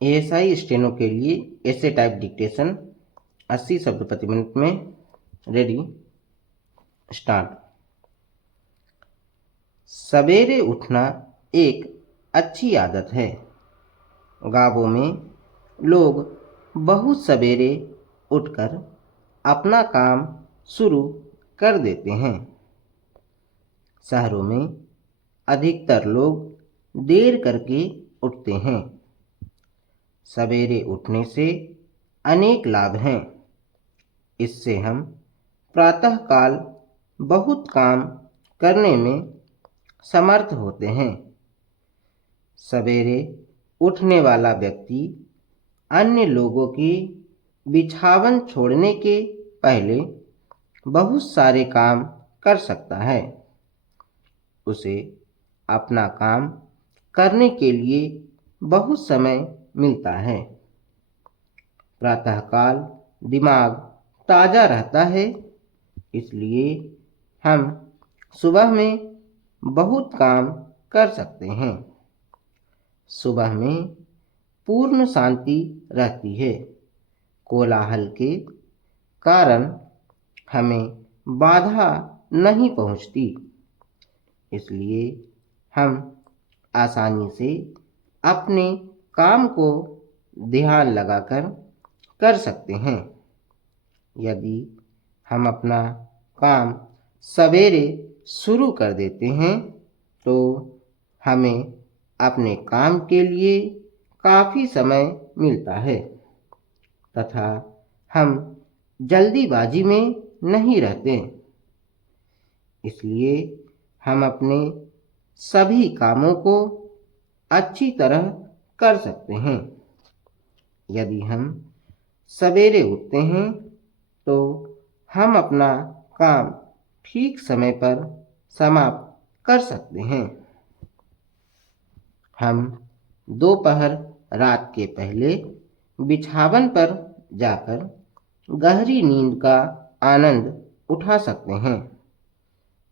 ASI steno के लिए ऐसे टाइप डिक्टेशन 80 शब्द प्रति मिनट में। Ready, start. सवेरे उठना एक अच्छी आदत है। गांवों में लोग बहुत सवेरे उठकर अपना काम शुरू कर देते हैं। शहरों में अधिकतर लोग देर करके उठते हैं। सवेरे उठने से अनेक लाभ हैं। इससे हम प्रातःकाल बहुत काम करने में समर्थ होते हैं। सवेरे उठने वाला व्यक्ति अन्य लोगों की बिछावन छोड़ने के पहले बहुत सारे काम कर सकता है। उसे अपना काम करने के लिए बहुत समय मिलता है। प्रातःकाल दिमाग ताज़ा रहता है, इसलिए हम सुबह में बहुत काम कर सकते हैं। सुबह में पूर्ण शांति रहती है। कोलाहल के कारण हमें बाधा नहीं पहुंचती, इसलिए हम आसानी से अपने काम को ध्यान लगाकर कर सकते हैं। यदि हम अपना काम सवेरे शुरू कर देते हैं तो हमें अपने काम के लिए काफ़ी समय मिलता है तथा हम जल्दीबाजी में नहीं रहते। इसलिए हम अपने सभी कामों को अच्छी तरह कर सकते हैं। यदि हम सवेरे उठते हैं तो हम अपना काम ठीक समय पर समाप्त कर सकते हैं। हम दोपहर रात के पहले बिछावन पर जाकर गहरी नींद का आनंद उठा सकते हैं।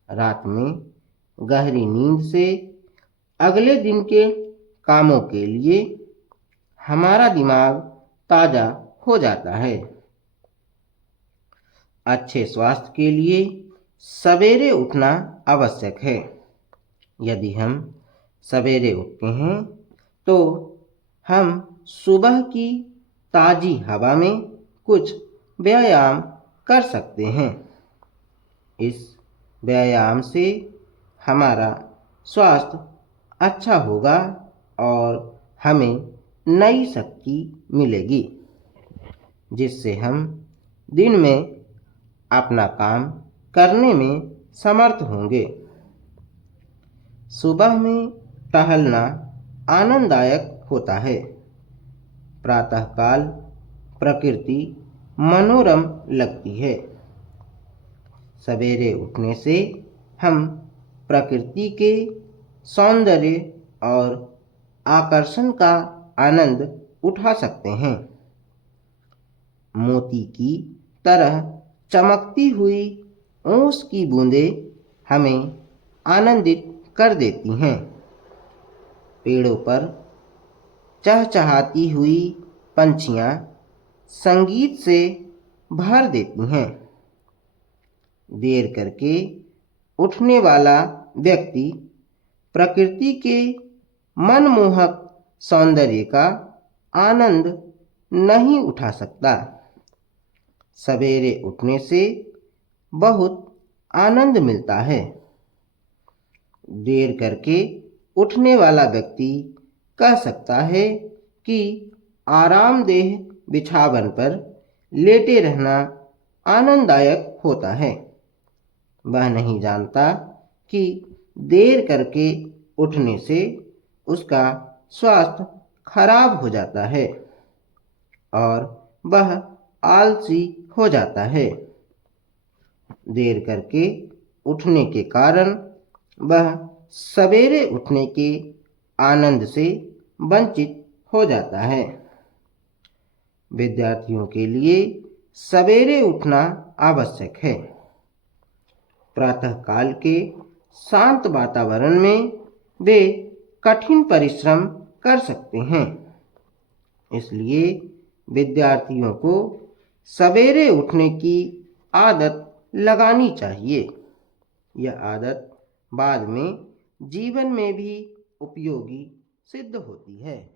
रात में गहरी नींद से अगले दिन के कामों के लिए हमारा दिमाग ताज़ा हो जाता है। अच्छे स्वास्थ्य के लिए सवेरे उठना आवश्यक है। यदि हम सवेरे उठते हैं तो हम सुबह की ताज़ी हवा में कुछ व्यायाम कर सकते हैं। इस व्यायाम से हमारा स्वास्थ्य अच्छा होगा और हमें नई शक्ति मिलेगी, जिससे हम दिन में अपना काम करने में समर्थ होंगे। सुबह में टहलना आनंददायक होता है। प्रातःकाल प्रकृति मनोरम लगती है। सवेरे उठने से हम प्रकृति के सौंदर्य और आकर्षण का आनंद उठा सकते हैं। मोती की तरह चमकती हुई ओस की बूंदें हमें आनंदित कर देती हैं। पेड़ों पर चहचहाती हुई पंछियाँ संगीत से भर देती हैं। देर करके उठने वाला व्यक्ति प्रकृति के मनमोहक सौंदर्य का आनंद नहीं उठा सकता। सवेरे उठने से बहुत आनंद मिलता है। देर करके उठने वाला व्यक्ति कह सकता है कि आरामदेह बिछावन पर लेटे रहना आनंददायक होता है। वह नहीं जानता कि देर करके उठने से उसका स्वास्थ्य खराब हो जाता है और वह आलसी हो जाता है। देर करके उठने के कारण वह सवेरे उठने के आनंद से वंचित हो जाता है। विद्यार्थियों के लिए सवेरे उठना आवश्यक है। प्रातःकाल के शांत वातावरण में वे कठिन परिश्रम कर सकते हैं। इसलिए विद्यार्थियों को सवेरे उठने की आदत लगानी चाहिए। यह आदत बाद में जीवन में भी उपयोगी सिद्ध होती है।